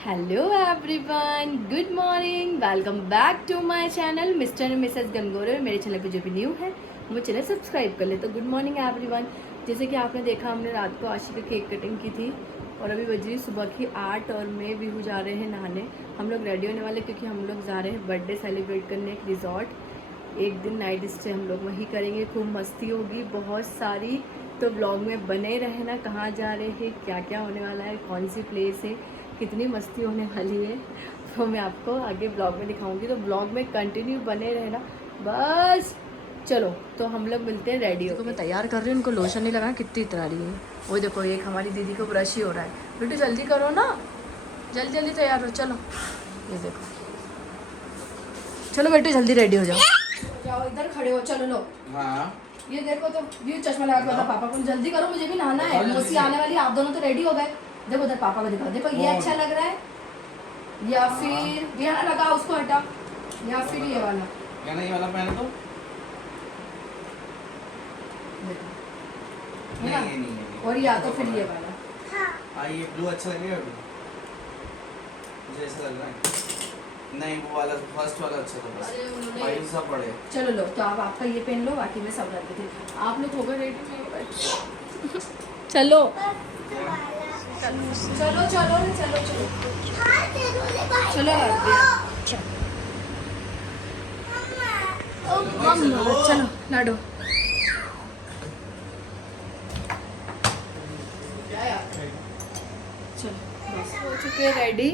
Hello everyone, good morning, welcome back to my channel mister and misses Gangore. मेरे channel पे जो भी new है वो चैनल सब्सक्राइब कर ले। तो गुड मॉर्निंग एवरीवन। जैसे कि आपने देखा, हमने रात को आशी की केक कटिंग की थी और अभी बज रही सुबह की 8 और मैं भी जा रहे हैं नहाने। हम लोग रेडी होने वाले क्योंकि हम लोग जा रहे हैं बर्थडे सेलिब्रेट करने एक रिजॉर्ट। एक दिन नाइट स्टे हम लोग वहीं करेंगे, खूब मस्ती होगी बहुत सारी। तो ब्लॉग में बने रहना, कहाँ जा रहे हैं, क्या क्या होने वाला है, कौन सी प्लेस है, कितनी मस्ती होने वाली है, तो मैं आपको आगे ब्लॉग में दिखाऊंगी। तो ब्लॉग में कंटिन्यू बने रहना बस। चलो तो हम लोग मिलते हैं रेडी हो। मैं तैयार कर रही हूँ, उनको लोशन नहीं लगाना, कितनी इतरा रही है। वो देखो एक हमारी दीदी को ब्रश ही हो रहा है। बेटू जल्दी करो ना, जल्दी जल्दी तैयार हो। चलो ये देखो, चलो बेटू जल्दी रेडी हो जाओ इधर खड़े हो। चलो लो, हाँ। ये देखो, तो ये चश्मा लगा के बता पापा को, जल्दी करो मुझे भी नहाना है। मौसी आने वाली, आप दोनों तो रेडी हो गए। देखो उधर पापा को दिखाओ, देखो ये अच्छा लग रहा है या फिर ये लगा, उसको हटा, या फिर ये वाला। क्या नहीं वाला पहने तो? है ना? नहीं। और या तो फिर ये वाला। हाँ ये ब्लू अच्छा लगेगा अभी, मुझे ऐसा लग रहा है। नहीं वो वाला फर्स्ट वाला अच्छा था, बस पैसा पड़े। चलो लो, तो आप आपका ये पहन लो, बाकी मैं सब रख देती। आप लोग हो गए रेडी? चलो चलो चलो चलो चलो चलो चलो लाडो। चलो बस हो चुके हैं रेडी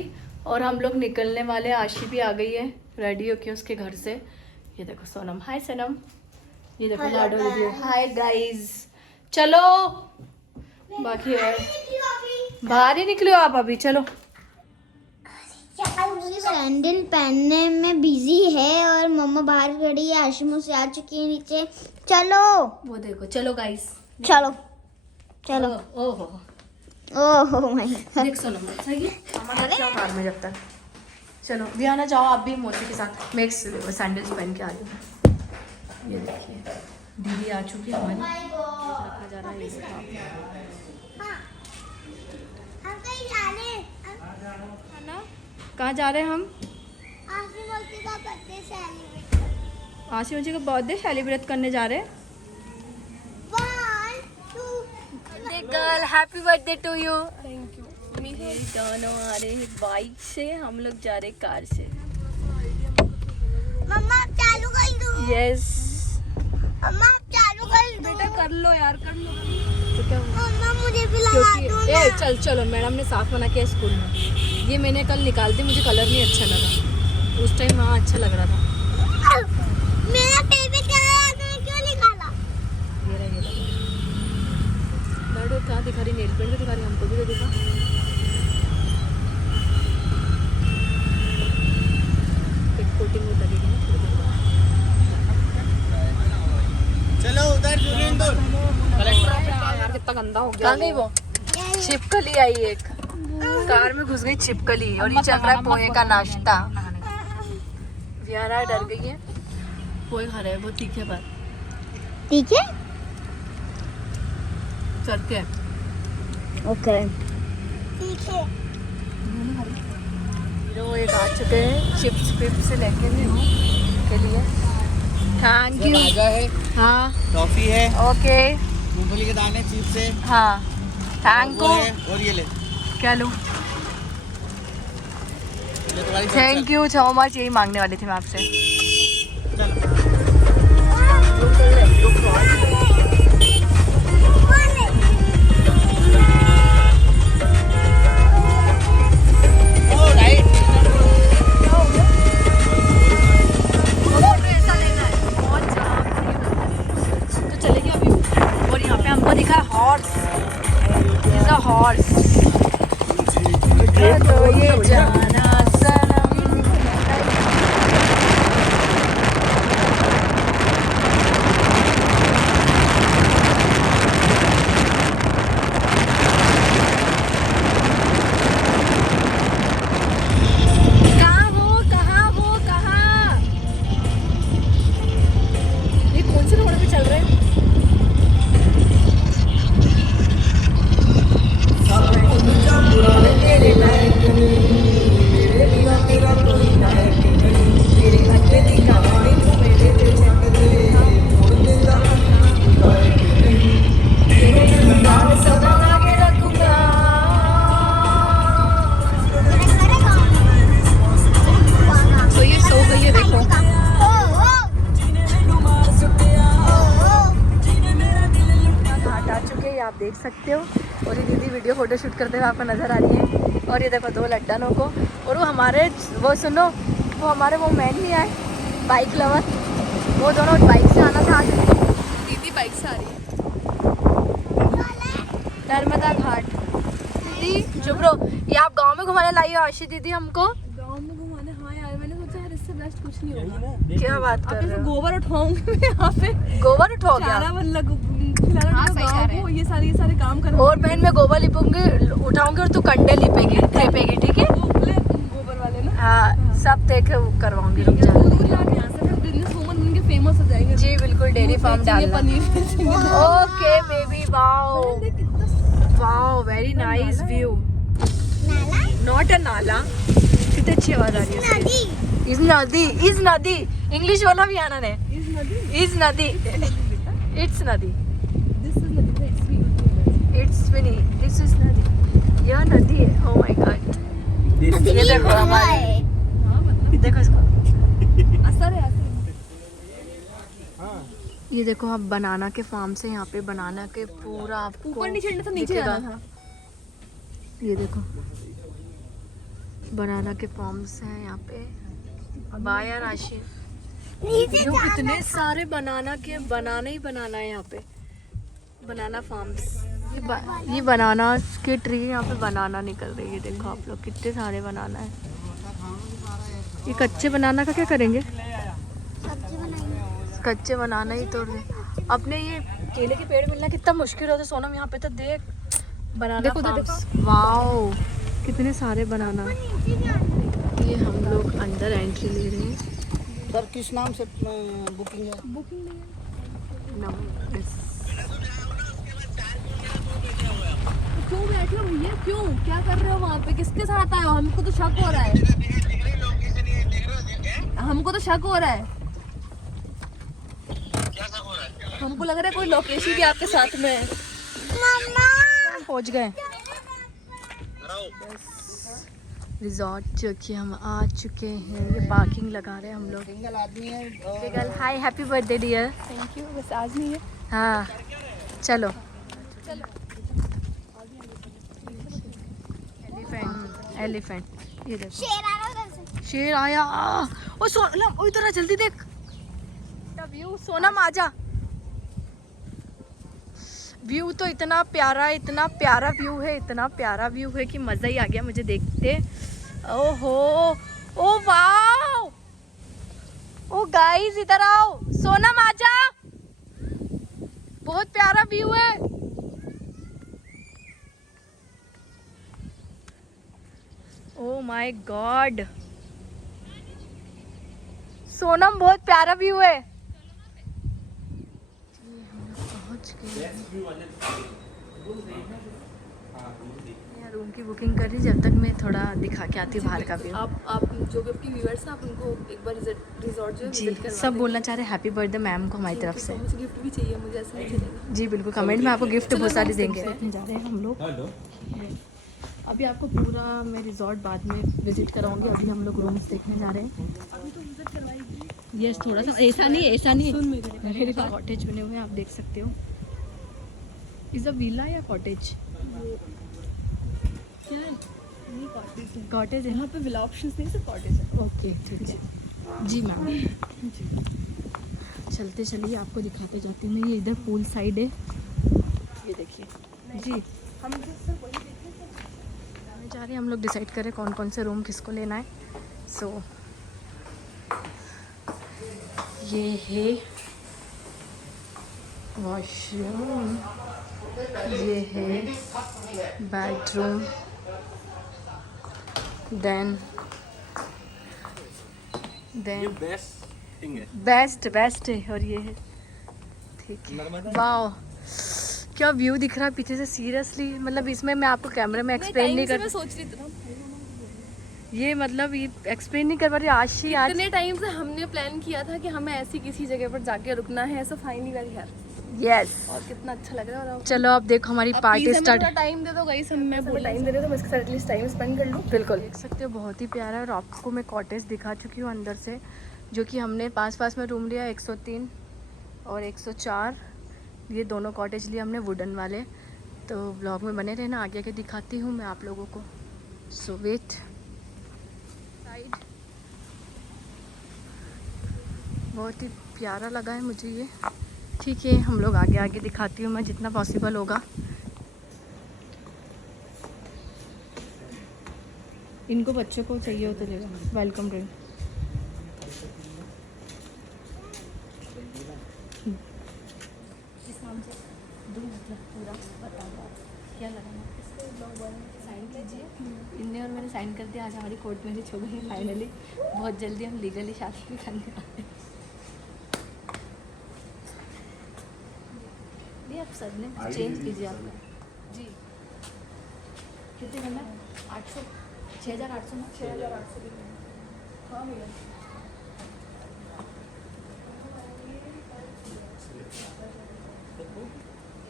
और हम लोग निकलने वाले। आशी भी आ गई है रेडी होके उसके घर से। ये देखो सोनम, हाय सनम। ये देखो लाडो दीदी, हाय गाइस। चलो बाकी है, बाहर ही निकले हो आप अभी? चलो सैंडल पहनने में बिजी है और मम्मा बाहर खड़ी है, आशिमो से आ चुकी है नीचे। चलो वो देखो, चलो गाइस चलो चलो। ओहो ओहो माय देख सोनम, सही है हमारा क्या कार में जब तक। चलो भी आना, जाओ आप भी मोची के साथ। मैं सैंडल्स पहन के आ रही हूँ। ये देखिए दीदी आ चुकी है हमारी। रखा जा रहा है ये देखो आप। कहाँ जा रहे हैं हम? आशी मोची का बर्थडे सेलिब्रेट करने जा रहे हैं। Girl happy birthday to you. Thank you. दोनों आ रहे हैं बाइक से, हम लोग जा रहे कार से। मम्मा आप चालू कर दो। यस मम्मा आप चालू कर दो। बेटा कर लो यार, कर लो। तो क्या हुआ? मम्मा मुझे भी लगा दो ना। ए चल चलो, मैडम ने साफ मना किया स्कूल में। ये मैंने कल निकाल दी, मुझे कलर नहीं अच्छा लगा। उस टाइम वहाँ अच्छा लग रहा था। मेरा फेवरेट कलर आपने क्यों निकाला? ये रहा। मैडम क्या दिखा रही? नेल पेंट तो दिखा रही, हमको भी तो दिखा। एक कोटिंग में लगेगी ना थोड़ी देर बाद। चलो उधर यार कितना गंदा हो गया। कहाँ गई वो? छिपकली आई एक, कार में घुस गई छिपकली और ये चल रहा है पोहे का नाश्ता। यारा डर गई है, पोहे खा रहे हैं वो तीखे पर। ठीक है चलते हैं। ओके ठीक है। जो एक आ चुके हैं चिप्स विप्स लेके के लिए। Thank you. राजा है, हाँ टॉफी है, ओके, मूंगफली के दाने, चिप्स है। हाँ थैंक वो यू। है, और ये ले क्या लूँ? ये तुम्हारी थैंक यू सो मच, यही मांगने वाली थी मैं आपसे। तो चलेगी अभी। और यहाँ पे हमको दिखा हॉर्स, इज अ हॉर्स। तो ये जाना सनम। सकते हो। और ये दीदी वीडियो फोटो शूट करते हुए आपको नज़र आ रही है। और ये देखो 2 लड्डनों को। और वो हमारे वो मैन नहीं आए बाइक लवर, वो दोनों बाइक से आना था। आज दीदी बाइक से आ रही है नर्मदा घाट। दीदी जुबरो, ये आप गांव में घुमाने लाई हो आशी दीदी हमको? गाँव में घुमाने? हाँ यार, मैंने सोचा यार इससे बेस्ट कुछ नहीं होगा। क्या बात कर रहे हो? गोबर उठाऊंगी मैं यहाँ पे। गोबर उठाओ क्या? ये सारे काम कर। और बहन मैं गोबर लिपूंगी, उठाऊंगी और तू कंडे लिपेगी क्रेपेगी, ठीक है? गोबर वाले ना। हाँ सब देख करवाऊंगी, रुक जा। यहाँ से फिर बिजनेस वूमन बन के फेमस हो जाएंगे। जी बिल्कुल, डेयरी फार्म डालना। Paneer. Okay baby, wow wow, very nice view. Not a नाला, कितनी अच्छी आवाज आ रही है उसकी। इज नदी इंग्लिश वाला भी आना है। इज नदी, इट्स नदी, इट्स विनी, दिस इज नदी, यह नदी है। ओह माय गॉड, ये देखो हमारे, देखो इसको, असर है। ये देखो आप बनाना के फार्म से, यहाँ पे बनाना के पूरा आपको ऊपर नहीं चढ़ना था, नीचे जाना था। ये देखो बनाना के फार्म्स हैं यहाँ पे। बाया राशि, कितने सारे बनाना ही बनाना है यहाँ पे। बनाना फार्म्स, ये बनाना के ट्री, यहाँ पे बनाना निकल रही है। देखो आप लोग, कितने सारे बनाना है। ये कच्चे बनाना का क्या करेंगे? कच्चे बनाना ही तोड़ दे। अपने ये केले के पेड़ मिलना कितना मुश्किल होता है सोनम। यहाँ पे तो देख बनाना फार्म्स, वाओ कितने सारे बनाना। ये हम लोग अंदर एंट्री ले रहे हैं। सर किस नाम से बुकिंग है? बुकिंग नहीं है। No, क्यों बैठे हो भैया? क्यों, क्या कर रहे हो वहाँ पे? किसके साथ आए हो? हमको तो शक हो रहा है। हमको तो शक हो रहा है। हमको लग रहा है कोई लोकेशन भी आपके साथ में है। पहुँच गए रिजॉर्ट, जो कि हम आ चुके हैं। ये पार्किंग लगा रहे हैं हम लोग। सिंगल आदमी है girl, hi, happy birthday dear. Thank you. बस आज नहीं है। हाँ चलो। एलिफेंट, ये देखो शेर आया। ओ सोनम, ओ इधर आ जल्दी देख व्यू। सोनम आजा, व्यू तो इतना प्यारा व्यू है, इतना प्यारा व्यू है कि मज़ा ही आ गया मुझे देखते। ओहो, ओ वाओ, ओ गाइस इधर आओ। सोनम आजा, बहुत प्यारा व्यू है। ओ माय गॉड सोनम, बहुत प्यारा व्यू है। पहुंच गए। रूम की बुकिंग कर रही, जब तक मैं थोड़ा दिखा के आती हूँ बाहर का व्यू। आप जो भी आपकी व्यूअर्स हैं, आप उनको एक बार रिजॉर्ट जो जी, सब बोलना चाह रहे हैं हैप्पी बर्थडे मैम को हमारी तरफ से। गिफ्ट भी चाहिए मुझे, ऐसे नहीं चलेगा। जी बिल्कुल, कमेंट में आपको गिफ्ट बहुत सारे देंगे। जा रहे हैं हम लोग। अभी आपको पूरा मैं रिजॉर्ट बाद में विजिट कराऊंगी। अभी हम लोग रूम्स देखने जा रहे हैं। अभी तो विजिट करवाएगी। यस, थोड़ा सा ऐसा नहीं मेरे कॉटेज बने हुए हैं, आप देख सकते हो। इज अ विला या कॉटेज? क्या है? नहीं, कॉटेज है। कॉटेज है यहाँ पे विला ऑप्शंस नहीं, सिर्फ कॉटेज है। ओके ठीक है जी मैम। चलते चलिए आपको दिखाते जाती हूँ। ये इधर पूल साइड है, ये देखिए जी। हम सर वही देखें। जा रहे हैं हम लोग, डिसाइड करें कौन कौन से रूम किसको लेना है। सो ये है वॉशरूम, ये है बेडरूम, देन बेस्ट है। और ये है, ठीक है। वाओ क्या व्यू दिख रहा है पीछे से, सीरियसली मतलब इसमें मैं आपको कैमरे में एक्सप्लेन नहीं कर, मैं सोच रही थी ये मतलब ये एक्सप्लेन नहीं कर पा रही। आशी आज इतने टाइम से हमने प्लान किया था कि हमें ऐसी किसी जगह पर जाके रुकना है, ऐसा फाइनली वेरी है। यस, और कितना अच्छा लग रहा है। चलो अब देखो हमारी पार्टी स्टार्ट। टाइम दे दो गाइस, मैं टाइम दे रही हूं तो मैं इसके साथ एटलीस्ट टाइम स्पेंड कर लूं। बिल्कुल, देख सकते हो बहुत ही प्यारा है। और आपको मैं कॉटेज दिखा चुकी हूँ अंदर से, जो कि हमने पास में रूम लिया 103 और 104। ये दोनों कॉटेज लिए हमने वुडन वाले। तो ब्लॉग में बने रहना, आगे आगे दिखाती हूँ मैं आप लोगों को। सो वेट। साइड बहुत ही प्यारा लगा है मुझे ये। ठीक है, हम लोग आगे आगे दिखाती हूँ मैं जितना पॉसिबल होगा। इनको बच्चों को चाहिए हो तो ले लो। Welcome drink. इस नाम से दूर मतलब पूरा बताओ क्या लगाना साइन कीजिए। इनने और मैंने साइन कर दिया। आज हमारी कोर्ट मैरिज हो गई फाइनली। बहुत जल्दी हम लीगली शादी भी करने वाले हैं। ये आप सर ने चेंज कीजिए आप जी। कितने करना है? 800 6800 ना 6800 हाँ भैया।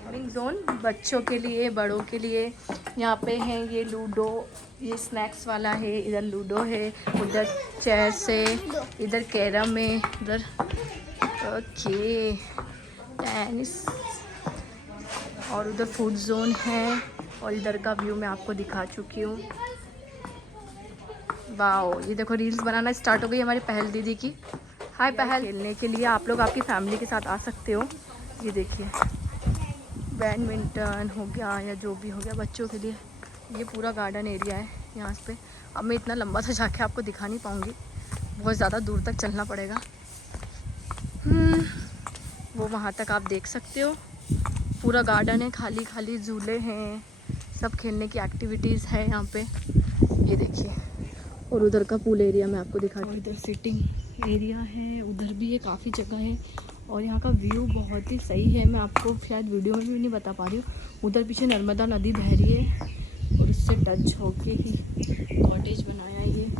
गेमिंग जोन बच्चों के लिए बड़ों के लिए यहाँ पे हैं। ये लूडो, ये स्नैक्स वाला है। इधर लूडो है, उधर चेस है, इधर कैरम है, उधर ओके टेनिस, और उधर फूड जोन है। और इधर का व्यू मैं आपको दिखा चुकी हूँ। वाओ, ये देखो रील्स बनाना स्टार्ट हो गई हमारी पहल दीदी की। हाय पहल। खेलने के लिए आप लोग आपकी फैमिली के साथ आ सकते हो। ये देखिए बैडमिंटन हो गया या जो भी हो गया बच्चों के लिए। ये पूरा गार्डन एरिया है यहाँ पे। अब मैं इतना लंबा सा जाके आपको दिखा नहीं पाऊँगी, बहुत ज़्यादा दूर तक चलना पड़ेगा। वो वहाँ तक आप देख सकते हो। पूरा गार्डन है, खाली खाली झूले हैं, सब खेलने की एक्टिविटीज़ है यहाँ पे। ये देखिए, और उधर का पूल एरिया मैं आपको दिखाती हूँ। इधर सिटिंग एरिया है, उधर भी ये काफ़ी जगह है। और यहाँ का व्यू बहुत ही सही है। मैं आपको शायद वीडियो में भी नहीं बता पा रही हूँ। उधर पीछे नर्मदा नदी बह रही है और उससे टच होके ही कॉटेज बनाया है ये।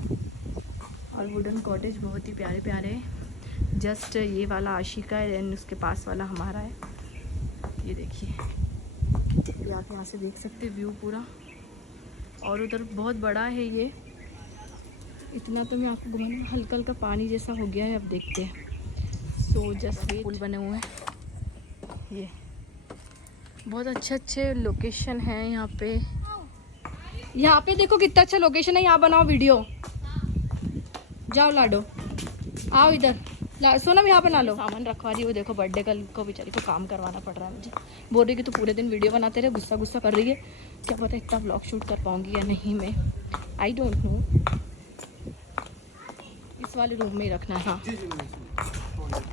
और वुडन कॉटेज बहुत ही प्यारे प्यारे हैं। जस्ट ये वाला आशिका है एंड उसके पास वाला हमारा है। ये देखिए, ये आप यहाँ से देख सकते व्यू पूरा। और उधर बहुत बड़ा है ये। इतना तो मैं आपको घुमाऊँ। हल्का हल्का पानी जैसा हो गया है, अब देखते हैं। सो जस्ट पुल बने हुए हैं। ये बहुत अच्छे अच्छे लोकेशन हैं यहाँ पे। यहाँ पे देखो कितना अच्छा लोकेशन है। यहाँ बनाओ वीडियो। जाओ लाडो, आओ इधर। सोनम यहाँ बना लो। सामान रखवा रही हो, देखो बर्थडे कल को बेचारी को काम करवाना पड़ रहा है मुझे। बोल रही कि तू पूरे दिन वीडियो बनाते रहे, गुस्सा गुस्सा कर रही है। क्या पता इतना व्लॉग शूट कर पाऊँगी या नहीं मैं, आई डोंट नो। इस वाले रूम में ही रखना है। हाँ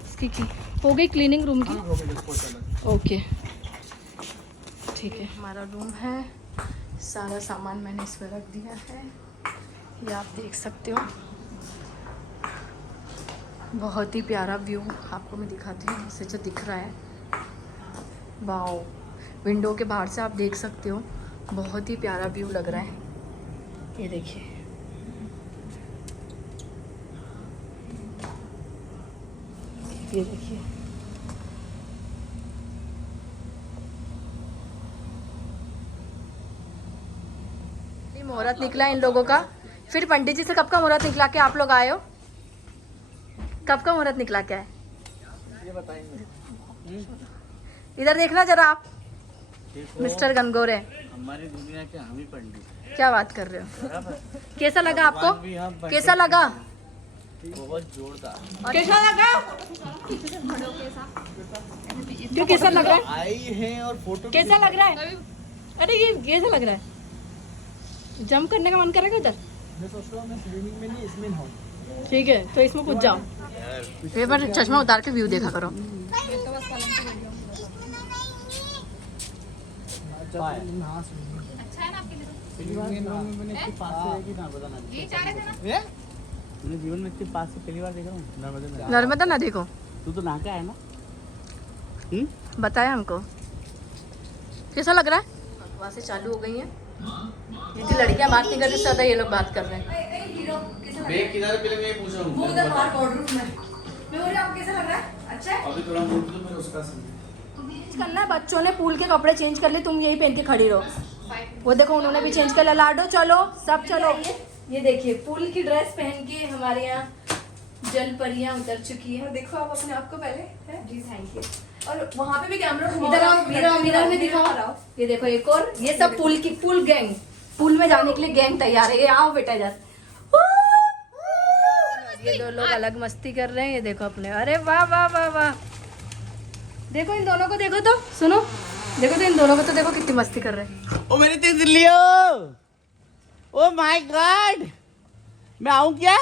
इसकी की हो गई क्लीनिंग रूम की। ओके ठीक है, हमारा रूम है। सारा सामान मैंने इसमें रख दिया है, ये आप देख सकते हो। बहुत ही प्यारा व्यू आपको मैं दिखाती हूँ इससे जो दिख रहा है। वाओ, विंडो के बाहर से आप देख सकते हो, बहुत ही प्यारा व्यू लग रहा है। ये देखिए, ये देखिए मुहूर्त निकला इन लोगों का। फिर पंडित जी से कब का मुहूर्त निकला के आप लोग आए हो? कब का मुहूर्त निकला क्या है ये बताएंगे। इधर देखना जरा आप। मिस्टर गनगोरे, हमारी दुनिया के हम ही पंडित। क्या बात कर रहे हो? कैसा लगा आपको? कैसा लगा? बहुत जोरदार। कैसा लगा? क्यों कैसा लग रहा है? आई है और फोटो कैसा लग रहा है? अरे ये कैसा लग रहा है? जंप करने का मन करेगा उधर? मैं सोच रहा हूँ मैं स्विमिंग में नहीं इसमें हूँ। ठीक है तो इसमें कूद जाओ। ये पर चश्मा उतार के व्यू देखा करो। मैंने जीवन में इतने पास से पहली बार देखा हूँ नर्मदा नदी को। तू तो नहा के आया ना? बताया हमको। कैसा लग रहा है? बकवासें चालू हो गई हैं। जितनी लड़कियां बात नहीं कर रही, ज्यादा ये लोग बात कर रहे हैं। बैग किधर पहले मैं पूछ रहा हूँ। वो उधर बाहर बोर्डरूम में। मैं बोल रही हूँ, आपको कैसा लग रहा है? अच्छा है? अभी थोड़ा मूड तो फिर उसका चेंज करना है। बच्चों ने पूल के कपड़े चेंज कर लिए, तुम यही पहन के खड़ी रहो। वो देखो उन्होंने भी चेंज कर लिया। लाडो चलो, सब चलो। ये देखिए पूल की ड्रेस पहन के हमारे यहाँ जल परियां उतर चुकी है। देखो आप अपने आप को पहले। जी थैंक यू। और वहाँ पे भी कैमरा इधर आओ, मिरर में दिखाओ। ये देखो एक और, ये सब पुल गैंग, पुल में जाने के लिए गैंग तैयार है। ये आओ बेटा इधर। ये दो लोग अलग मस्ती कर रहे हैं। ये देखो अपने, अरे वाह वाह वाह वाह। देखो इन दोनों को, देखो तो सुनो, देखो तो इन दोनों को तो देखो कितनी मस्ती कर रहे हैं। ओ मेरी तितलियों, ओ माय गॉड, मैं आऊं क्या?